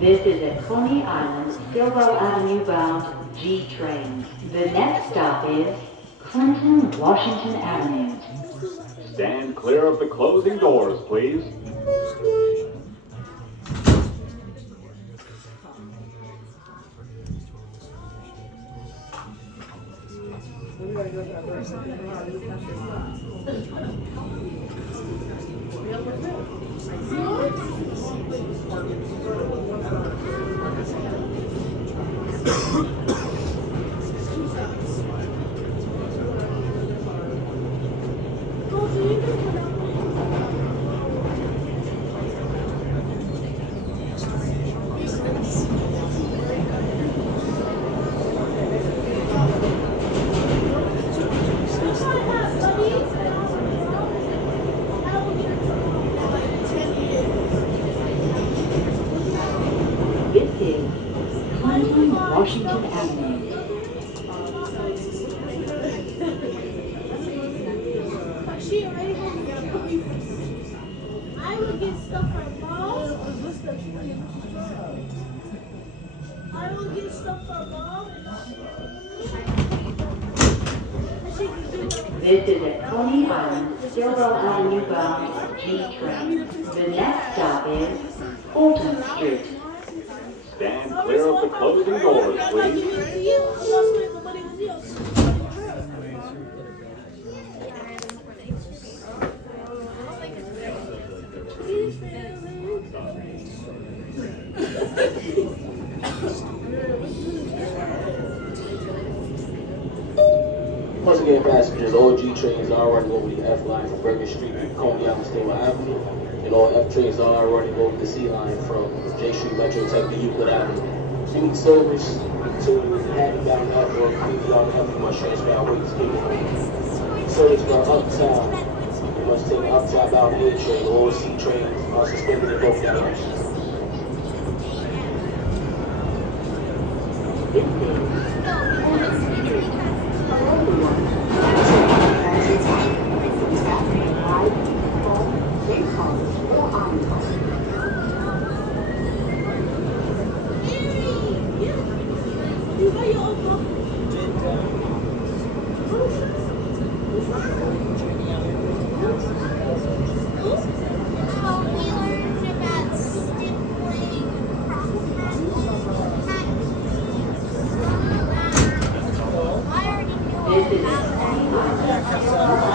This is a Coney Island, Silver Avenue bound G train. The next stop is Clinton, Washington Avenue. Stand clear of the closing doors, please. This is Clinton, Washington Avenue. I will get stuff for mom. I will get stuff for mom. This is a Coney Island, Silver Avenue bound G train. The next stop is Fulton Street. Stand clear of the closing doors, please. Once again, passengers, all G trains are running over the F line from Bergen Street to Coney Island Stable Avenue, and all F trains are running over the C line from J Street Metro Tech to Euclid Avenue. Any service to Haddon-bound network, please out F must transfer our way to Stable Home. Service for Uptown, you must take Uptown bound A train. All C trains are suspended in both directions. This is a Coney Island, Silver